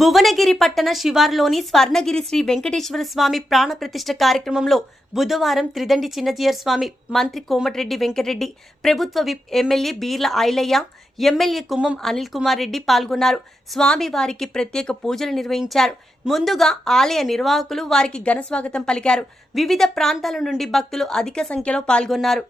భువనగిరి పట్టణ శివార్లోని స్వర్ణగిరి శ్రీ వెంకటేశ్వర స్వామి ప్రాణ ప్రతిష్ఠ కార్యక్రమంలో బుధవారం త్రిదండి చిన్నజీయర్ స్వామి, మంత్రి కోమటిరెడ్డి వెంకటరెడ్డి, ప్రభుత్వ whip MLA Beerla Ailaiah, MLA Kumbam Anil Kumar Reddy పాల్గొన్నారు. స్వామి వారికి ప్రత్యేక పూజలు నిర్వహించారు. ముందుగా ఆలయ నిర్వాహకులు వారికి ఘన స్వాగతం పలికారు. వివిధ ప్రాంతాల నుండి భక్తులు అధిక సంఖ్యలో పాల్గొన్నారు.